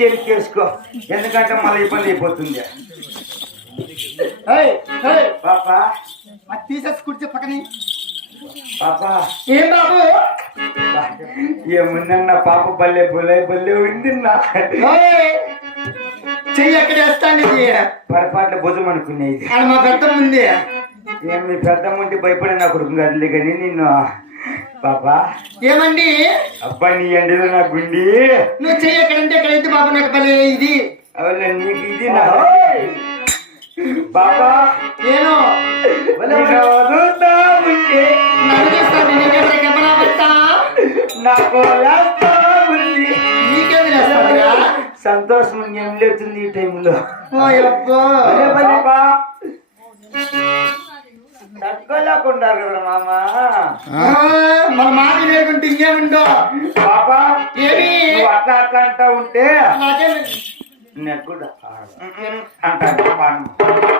చెరికేసుకో, ఎందుకంటే మళ్ళీ ఇబ్బంది అయిపోతుంది. పాపా తీసేసి కూర్చో పక్కని. పాపా ఏం బాబు ఏముందన్న పాప బల్లే బుల్లే బల్లే ఉందిన్నా. చెయ్యి ఎక్కడ వేస్తాను పొరపాట్ల భుజం అనుకునేది. అక్కడ మా పెద్ద ఉంది. ఏం మీ పెద్దమ్మ ఉంటే భయపడే నా కొడుకు కదలే కానీ నిన్ను. పాపా ఏమండి అబ్బాయి నీ ఎండిలో నా గుండి. నువ్వు చెయ్యి ఎక్కడంటే ఎక్కడైతే బాబు నాకు పలే ఇది. అవునా నీకు ఇది నా బాబా నేను వదులుతా ఉంటే నాకు ఉంది. నీకేమి లేస్తాను సంతోషం ఏం లేతుంది ఈ టైంలో. బాబా తట్టుకోలేకుంటారు కదా మామ. మన మాట నేర్చుకుంటే ఇంకేముండో. బాబా ఏమి నువ్వు అట్లా అట్లా అంటా ఉంటే నాకేమి నాకు కూడా అంటాను.